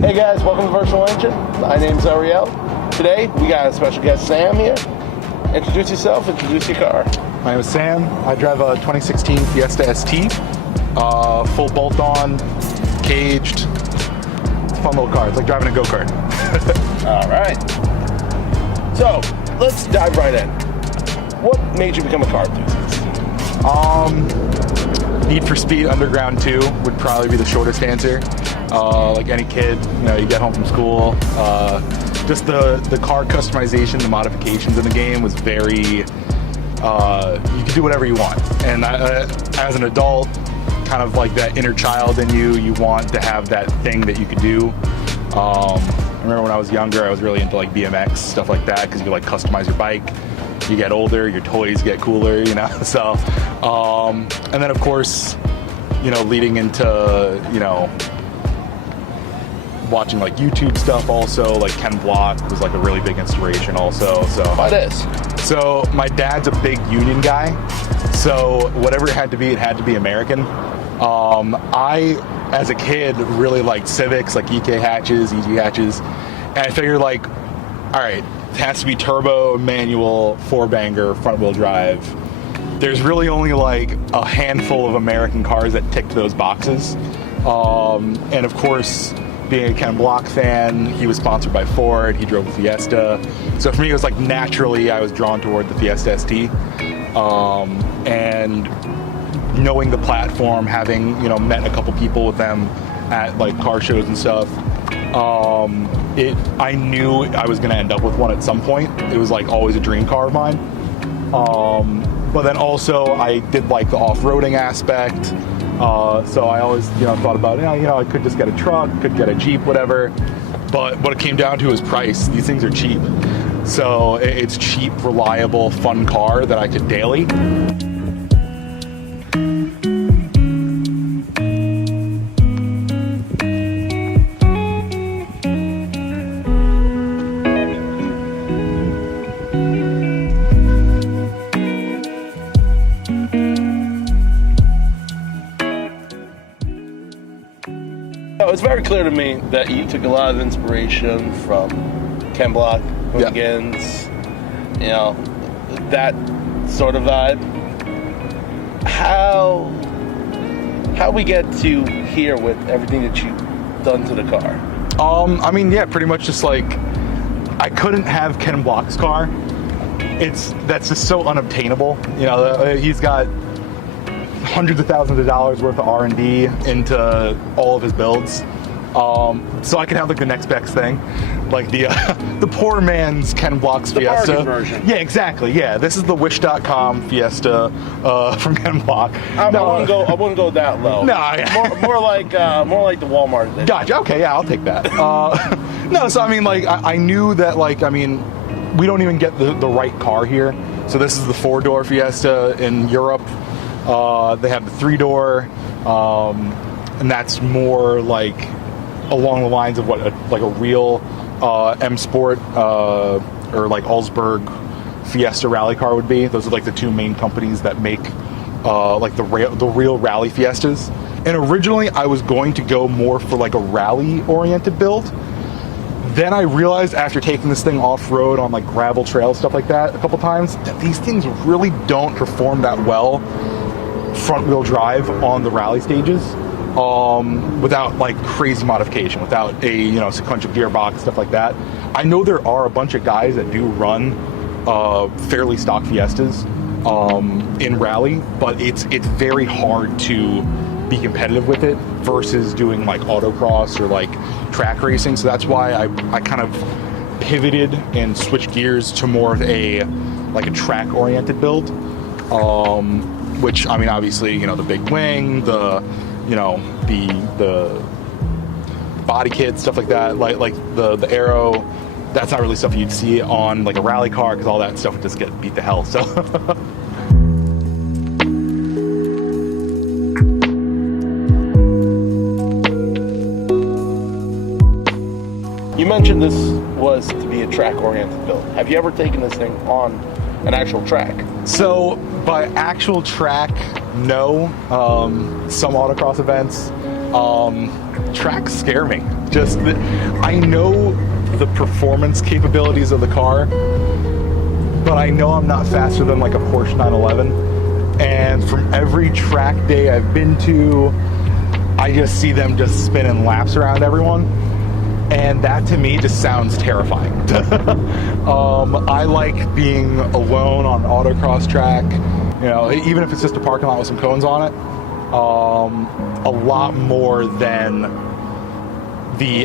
Hey guys, welcome to Virtual Engine. My name's Ariel. Today we got a special guest, Sam, here. Introduce yourself, introduce your car. My name is Sam. I drive a 2016 Fiesta ST. Full bolt-on, caged. It's a fun little car. It's like driving a go-kart. All right. So, let's dive right in. What made you become a car enthusiast? Need for Speed Underground 2 would probably be the shortest answer. Like any kid, you get home from school. Just the car customization, the modifications in the game was very, you can do whatever you want. And as an adult, kind of like that inner child in you, you want to have that thing that you could do. I remember when I was younger, I was really into like BMX, stuff like that, because you like customize your bike. You get older, your toys get cooler, so, and then of course, leading into, watching like YouTube stuff also, like Ken Block was like a really big inspiration also, so. Why this? So my dad's a big union guy, so whatever it had to be American. I, as a kid, really liked Civics, like EK hatches, EG hatches, and I figured like, all right, it has to be turbo, manual, four-banger, front-wheel drive. There's really only like a handful of American cars that ticked those boxes. And of course, being a Ken Block fan, he was sponsored by Ford, he drove a Fiesta. So for me, it was like naturally I was drawn toward the Fiesta ST. And knowing the platform, having, met a couple people with them at like car shows and stuff, I knew I was going to end up with one at some point. It was like always a dream car of mine. But then also I did like the off-roading aspect. So I always, thought about, I could just get a truck, could get a Jeep, whatever. But what it came down to is price. These things are cheap. So it's cheap, reliable, fun car that I could daily. It's very clear to me that you took a lot of inspiration from Ken Block, Hooligans, that sort of vibe. How we get to here with everything that you've done to the car? Pretty much just like, I couldn't have Ken Block's car. That's just so unobtainable. He's got hundreds of thousands of dollars worth of R&D into all of his builds. So I can have like the next best thing, like the poor man's Ken Block's Fiesta. The bargain version. Yeah, exactly. Yeah, this is the Wish.com Fiesta from Ken Block. I wouldn't go that low. No, yeah. more like the Walmart edition. Gotcha. Okay, yeah, I'll take that. No, so I knew that we don't even get the right car here. So this is the 4-door Fiesta in Europe. They have the 3-door, and that's more like along the lines of what a real M Sport or like Augsburg Fiesta rally car would be. Those are like the two main companies that make like the real rally Fiestas. And originally I was going to go more for like a rally oriented build. Then I realized after taking this thing off-road on like gravel trails, stuff like that a couple times, that these things really don't perform that well front-wheel drive on the rally stages without like crazy modification, without a sequential gearbox, stuff like that. I know there are a bunch of guys that do run fairly stock Fiestas in rally, but it's very hard to be competitive with it versus doing like autocross or like track racing. So that's why I kind of pivoted and switched gears to more of a track oriented build. Which obviously, the big wing, the body kit, stuff like that, like the aero, that's not really stuff you'd see on like a rally car, because all that stuff would just get beat to hell. So You mentioned this was to be a track-oriented build. Have you ever taken this thing on an actual track? So by actual track, no. Some autocross events. tracks scare me. I know the performance capabilities of the car, but I know I'm not faster than like a Porsche 911. And from every track day I've been to, I just see them just spinning laps around everyone. And that to me just sounds terrifying. I like being alone on an autocross track, you know, even if it's just a parking lot with some cones on it, a lot more than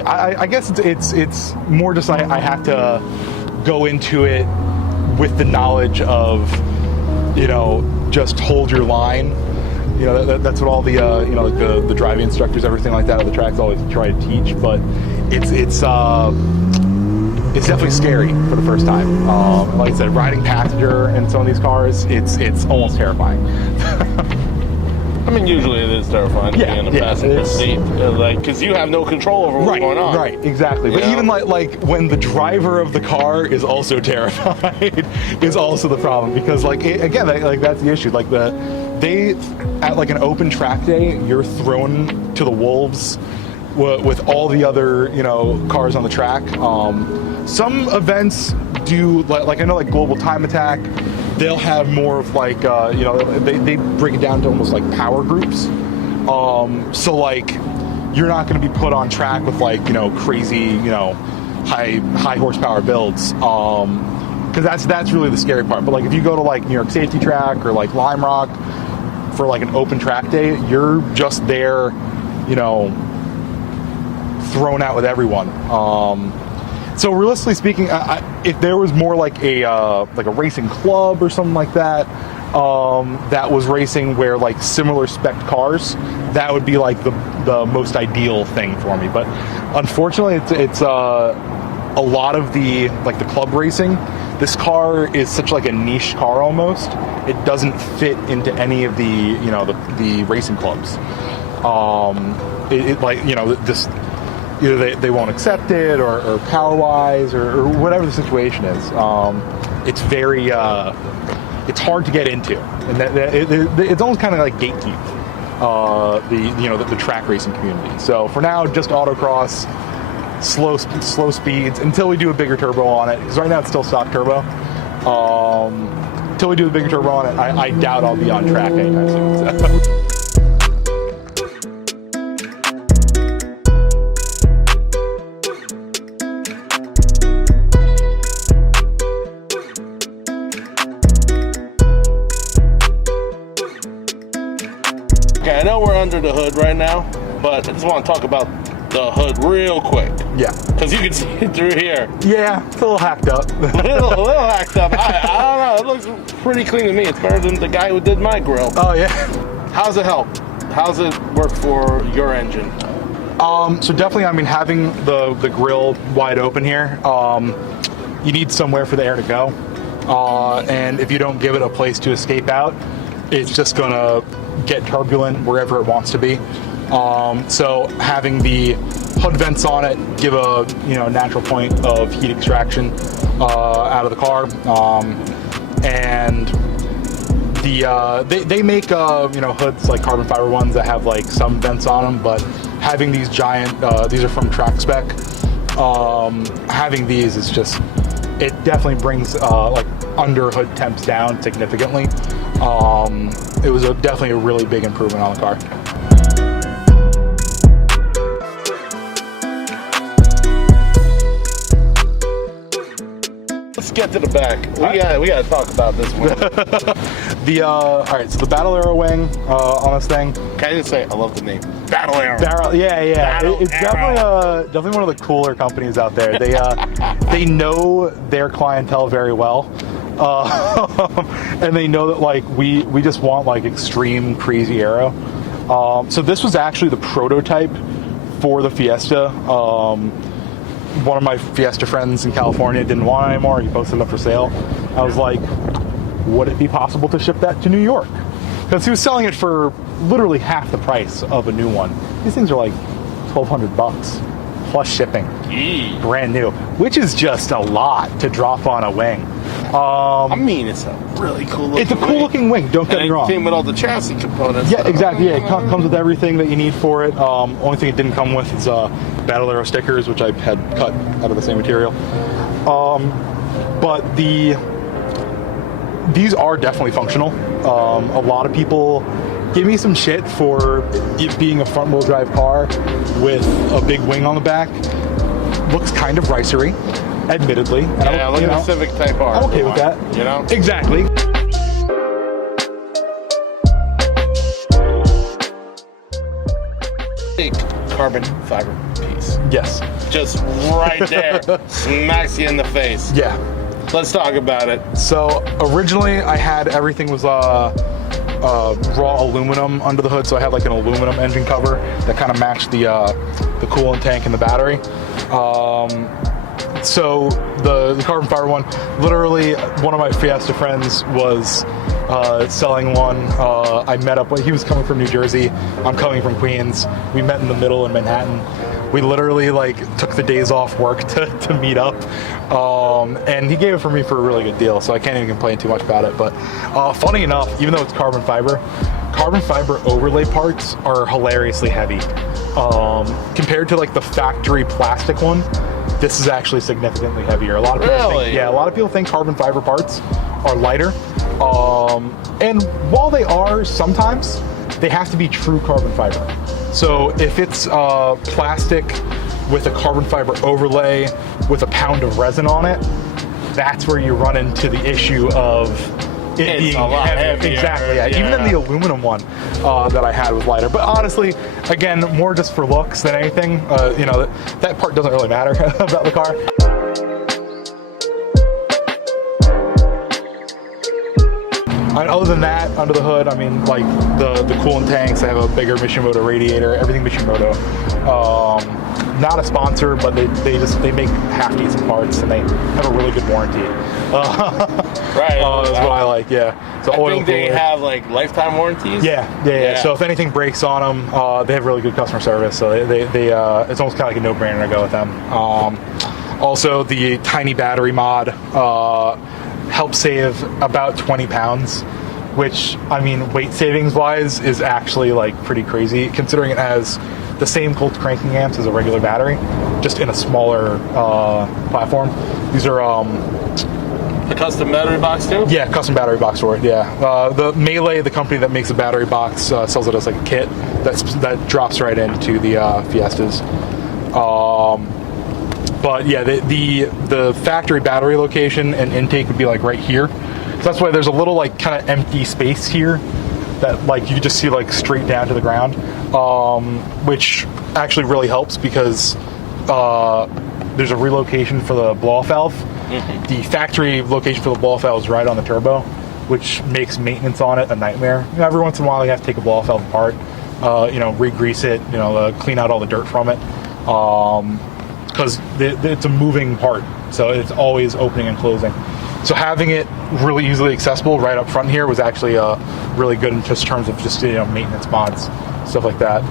I guess it's more just I have to go into it with the knowledge of, you know, just hold your line. You know, that's what all the you know, like the driving instructors, everything like that at the tracks always try to teach. But it's definitely scary for the first time. Like I said, riding passenger in some of these cars, it's almost terrifying. I mean, usually it is terrifying to be in a passenger seat, like, because you have no control over what's going on. Right, exactly. But even like when the driver of the car is also terrified, is also the problem, because like again, like that's the issue. Like they at like an open track day, you're thrown to the wolves with all the other, you know, cars on the track. Some events do, like I know, like Global Time Attack, they'll have more of like, you know, they break it down to almost like power groups. So like, you're not going to be put on track with like, you know, crazy, you know, high horsepower builds. Because that's really the scary part. But like, if you go to like New York Safety Track or like Lime Rock for like an open track day, you're just there, you know, thrown out with everyone. So realistically speaking, if there was more like a racing club or something like that, that was racing where like similar spec cars, that would be like the most ideal thing for me. But unfortunately, it's a lot of the club racing. This car is such like a niche car almost. It doesn't fit into any of the, you know, the racing clubs. Like, you know, just either they won't accept it or power-wise or whatever the situation is. It's very, it's hard to get into, and it's almost kind of like gatekeep the track racing community. So for now, just autocross, slow speeds until we do a bigger turbo on it. Because right now it's still stock turbo. Until we do a bigger turbo on it, I doubt I'll be on track anytime soon. So. Okay, I know we're under the hood right now, but I just want to talk about the hood real quick. Yeah. Because you can see it through here. Yeah, it's a little hacked up. a little hacked up. I don't know. It looks pretty clean to me. It's better than the guy who did my grill. Oh, yeah. How's it help? How's it work for your engine? So definitely, I mean, having the grill wide open here, you need somewhere for the air to go. And if you don't give it a place to escape out, it's just going to get turbulent wherever it wants to be. So having the hood vents on it give a, you know, natural point of heat extraction out of the car. And they make you know, hoods like carbon fiber ones that have like some vents on them, but having these giant, these are from Track Spec. Having these is just, it definitely brings like under hood temps down significantly. It was definitely a really big improvement on the car. Let's get to the back. We gotta talk about this one. All right, so the Battle Arrow wing on this thing. Can I just say, I love the name. Battle Arrow. It's definitely one of the cooler companies out there. They know their clientele very well. And they know that like we just want like extreme crazy aero. So this was actually the prototype for the Fiesta. One of my Fiesta friends in California didn't want it anymore. He posted it up for sale. I was like, would it be possible to ship that to New York? Because he was selling it for literally half the price of a new one. These things are like $1,200 plus shipping. Yee. Brand new, which is just a lot to drop on a wing. I mean, it's a really cool looking It's a cool looking wing, don't get me wrong. It came with all the chassis components. Yeah, exactly. Yeah, it comes with everything that you need for it. Only thing it didn't come with is Battle Arrow stickers, which I had cut out of the same material. But these are definitely functional. A lot of people give me some shit for it being a front-wheel drive car with a big wing on the back. Looks kind of ricery, admittedly. Yeah, look at the Civic Type R. I'm okay with that. You know? Exactly. Big carbon fiber piece. Yes. Just right there. Smacks you in the face. Yeah. Let's talk about it. So originally I had everything was raw aluminum under the hood, so I had like an aluminum engine cover that kind of matched the coolant tank and the battery. So the carbon fiber one, literally one of my Fiesta friends was selling one. I met up with, he was coming from New Jersey, I'm coming from Queens. We met in the middle in Manhattan. We literally like took the days off work to meet up. And he gave it for me for a really good deal, so I can't even complain too much about it. But funny enough, even though it's carbon fiber overlay parts are hilariously heavy. Compared to like the factory plastic one, this is actually significantly heavier. A lot of people think, yeah, a lot of people think carbon fiber parts are lighter. And while they are sometimes, they have to be true carbon fiber. So if it's plastic with a carbon fiber overlay with a pound of resin on it, that's where you run into the issue of it being a lot heavy. heavier. Exactly. Yeah. Even in the aluminum one that I had was lighter. But honestly, again, more just for looks than anything. You know, that part doesn't really matter about the car. And other than that, under the hood, I mean, like the coolant tanks, they have a bigger Mishimoto radiator, everything Mishimoto. Not a sponsor, but they make half decent parts and they have a really good warranty. Right. That's what I like, yeah. So I think they have like lifetime warranties. Yeah. So if anything breaks on them, they have really good customer service. So they it's almost kind of like a no-brainer to go with them. Also, the tiny battery mod helps save about 20 pounds, which, I mean, weight savings wise is actually like pretty crazy, considering it has the same Colt cranking amps as a regular battery, just in a smaller platform. These are a custom battery box too? Yeah, custom battery box for it, yeah. The Melee, the company that makes the battery box, sells it as like a kit that drops right into the Fiestas. But yeah, the factory battery location and intake would be like right here. So that's why there's a little like kind of empty space here that like you can just see like straight down to the ground, which actually really helps because there's a relocation for the blow-off valve. Mm-hmm. The factory location for the blow-off valve is right on the turbo, which makes maintenance on it a nightmare. You know, every once in a while you have to take a blow-off valve apart, you know, re-grease it, you know, clean out all the dirt from it. Because it's a moving part, so it's always opening and closing. So having it really easily accessible right up front here was actually really good in just terms of just, you know, maintenance mods, stuff like that.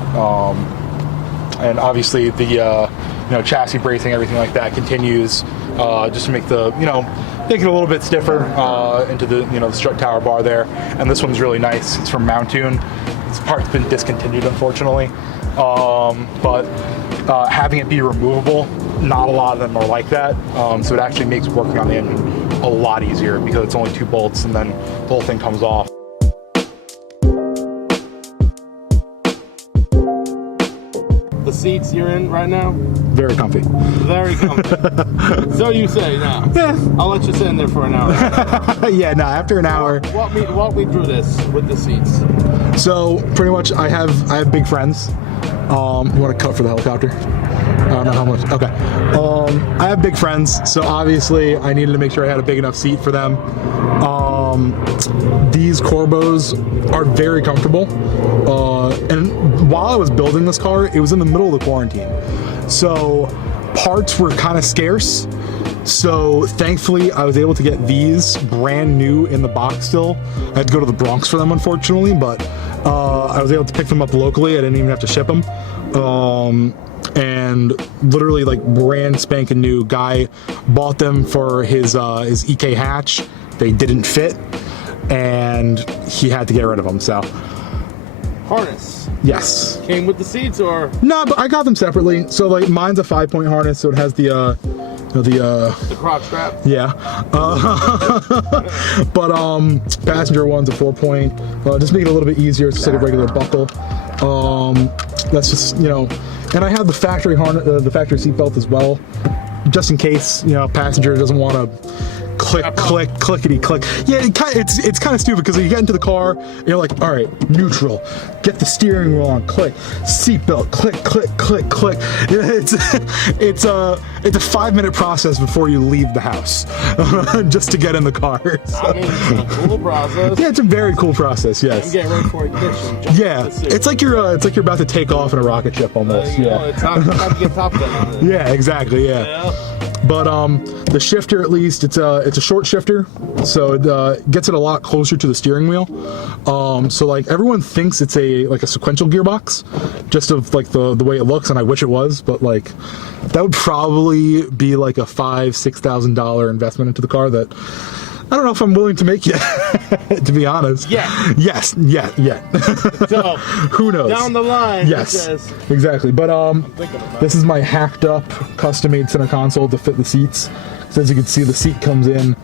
And obviously the you know, chassis bracing, everything like that continues just to make the, you know, make it a little bit stiffer into the, you know, the strut tower bar there. And this one's really nice. It's from Mountoon. This part's been discontinued, unfortunately. But having it be removable, not a lot of them are like that. So it actually makes working on the engine a lot easier because it's only 2 bolts and then the whole thing comes off. The seats you're in right now? Very comfy. Very comfy. So you say now. Yeah. I'll let you sit in there for an hour. Yeah, no, after an hour. Walk me through this with the seats. So pretty much I have big friends. You want to cut for the helicopter? I don't know how much. Okay. I have big friends, so obviously I needed to make sure I had a big enough seat for them. These Corbos are very comfortable. And while I was building this car, it was in the middle of the quarantine. So parts were kind of scarce. So thankfully I was able to get these brand new in the box still. I had to go to the Bronx for them, unfortunately, but I was able to pick them up locally. I didn't even have to ship them. and literally like brand spanking new. Guy bought them for his EK hatch. They didn't fit, and he had to get rid of them. So Harness. yes. Came with the seats or? No, but I got them separately. So like mine's a 5-point harness, so it has the crotch strap. Yeah. But passenger one's a 4-point. Just make it a little bit easier. It's just like a regular buckle. That's just, you know, and I have the factory harness, the factory seatbelt as well, just in case, you know, passenger doesn't want to clickety click. Yeah, it's kind of stupid because you get into the car and you're like, all right, neutral, get the steering wheel on, click, seatbelt, click, click, click, click. It's a 5-minute process before you leave the house just to get in the car. So. I mean, it's a cool process. Yeah, it's a very cool process. Yes. I'm getting ready for ignition. Yeah, it's like you're about to take off in a rocket ship almost. Yeah. It's time to get Top Gun on it. Yeah, exactly. Yeah. But the shifter, at least, it's a short shifter, so it gets it a lot closer to the steering wheel. So like everyone thinks it's like a sequential gearbox, just of like the way it looks, and I wish it was, but like that would probably be like a $5,000-$6,000 investment into the car that I don't know if I'm willing to make yet, to be honest. Yeah. Yes. Yeah. So who knows? down the line. Yes. Exactly. But this is my hacked up, custom-made center console to fit the seats. So as you can see, the seat comes in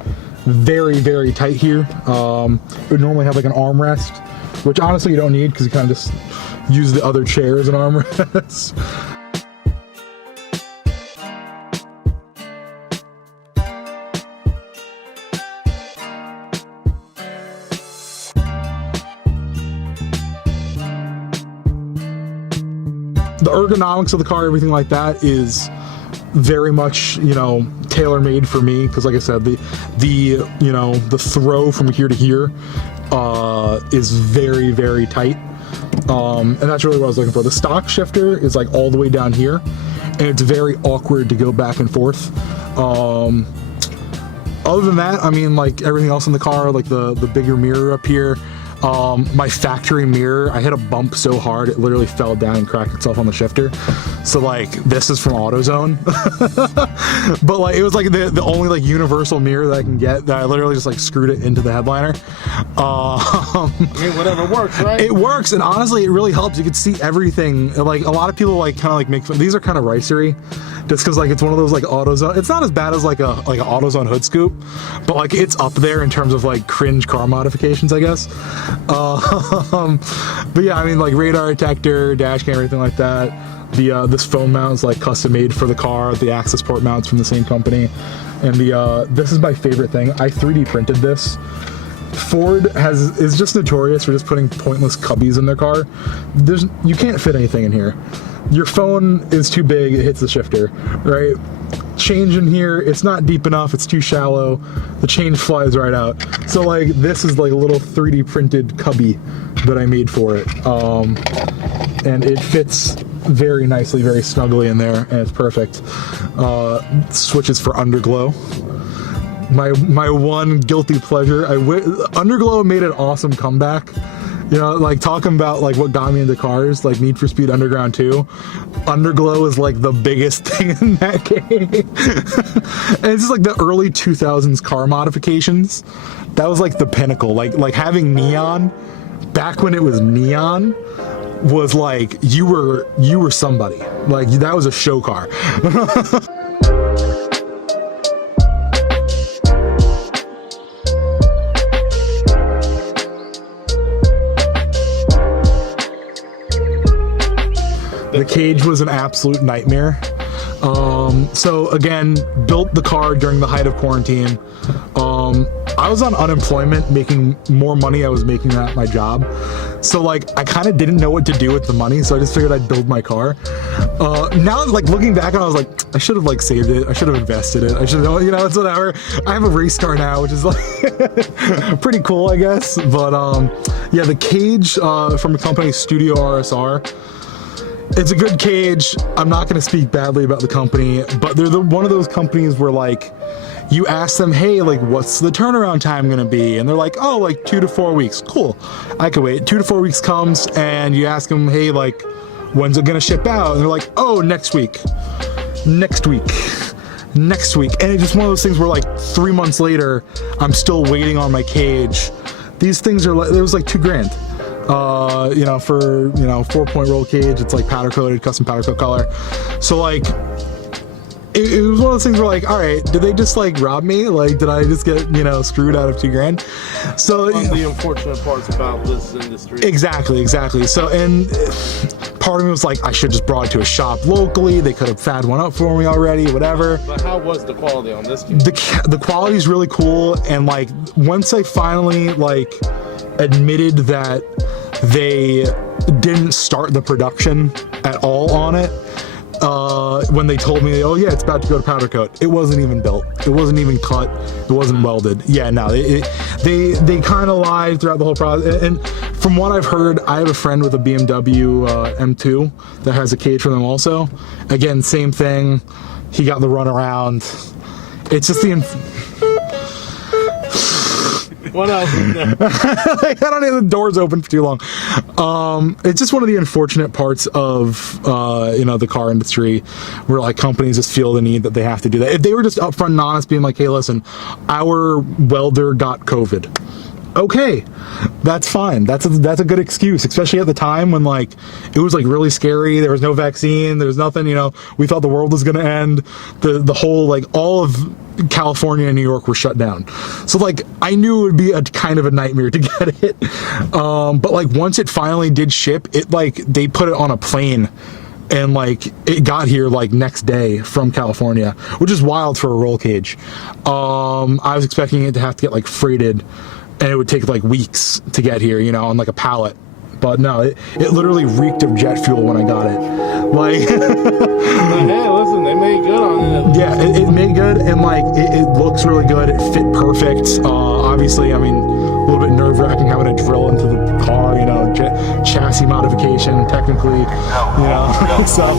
very, very tight here. It would normally have like an armrest, which honestly you don't need because you kind of just use the other chair as an armrest. The ergonomics of the car, everything like that is very much, you know, tailor-made for me because like I said, the throw from here to here is very, very tight, and that's really what I was looking for. The stock shifter is like all the way down here, and it's very awkward to go back and forth. Other than that, I mean, like everything else in the car, like the bigger mirror up here, my factory mirror, I hit a bump so hard it literally fell down and cracked itself on the shifter. So like this is from AutoZone. But like it was like the only like universal mirror that I can get that I literally just like screwed it into the headliner. I mean, whatever works, right? It works, and honestly it really helps. You can see everything. Like a lot of people like kind of like make fun. These are kind of ricery just because like it's one of those like AutoZone. It's not as bad as like an AutoZone hood scoop, but like it's up there in terms of like cringe car modifications, I guess. But yeah, I mean like radar detector, dash cam, everything like that. This phone mount is like custom made for the car. The access port mounts from the same company, and this is my favorite thing. I 3D printed this. Ford is just notorious for just putting pointless cubbies in their car. You can't fit anything in here. Your phone is too big, it hits the shifter, right? Change in here, it's not deep enough, it's too shallow, the change flies right out. So like this is like a little 3D printed cubby that I made for it, and it fits very nicely, very snugly in there, and it's perfect. Switches for underglow. My one guilty pleasure. Underglow made an awesome comeback. You know, like talking about like what got me into cars, like Need for Speed Underground 2. Underglow is like the biggest thing in that game. And it's just like the early 2000s car modifications. That was like the pinnacle. Like having neon back when it was neon was like you were somebody. Like that was a show car. The cage was an absolute nightmare. So again, built the car during the height of quarantine. I was on unemployment, making more money I was making at my job. So like, I kind of didn't know what to do with the money, so I just figured I'd build my car. Now, like looking back, I was like, I should have like saved it. I should have invested it. I should have, you know, it's whatever. I have a race car now, which is like pretty cool, I guess. But yeah, the cage from the company Studio RSR. It's a good cage. I'm not going to speak badly about the company, but they're one of those companies where like you ask them, hey, like what's the turnaround time going to be? And they're like, oh, like 2 to 4 weeks. Cool. I can wait. 2 to 4 weeks comes and you ask them, hey, like when's it gonna ship out? And they're like, oh, next week. And it's just one of those things where like 3 months later, I'm still waiting on my cage. These things are like, it was like $2,000. For 4-point roll cage, it's like powder coated, custom powder coat color. So like, it was one of those things where like, all right, did they just like rob me? Like, did I just get, screwed out of $2,000? So one of the unfortunate parts about this industry. Exactly. So, and part of me was like, I should just brought it to a shop locally. They could have fad one up for me already, whatever. But how was the quality on this cage? The quality is really cool. And like, once I finally like admitted that they didn't start the production at all on it, when they told me, oh yeah, it's about to go to powder coat, it wasn't even built, it wasn't even cut, it wasn't welded. Yeah, no, they kind of lied throughout the whole process. And from what I've heard, I have a friend with a BMW M2 that has a cage for them also. Again, same thing, he got the runaround. It's just what else is there? I don't need the doors open for too long. It's just one of the unfortunate parts of the car industry, where like companies just feel the need that they have to do that. If they were just upfront and honest, being like, hey, listen, our welder got COVID. Okay, that's fine. That's a good excuse, especially at the time when like it was like really scary. There was no vaccine. There was nothing. We thought the world was gonna end. The whole like all of California and New York were shut down. So like I knew it would be a kind of a nightmare to get it. But like once it finally did ship, it like they put it on a plane. And like it got here like next day from California, which is wild for a roll cage. I was expecting it to have to get like freighted, and it would take like weeks to get here, on like a pallet. But no, it literally reeked of jet fuel when I got it. Like, hey, listen, they made good on it. Yeah, it made good, and like it looks really good. It fit perfect. Obviously, I mean, a little bit nerve-wracking having to drill into the car, chassis modification, technically, so.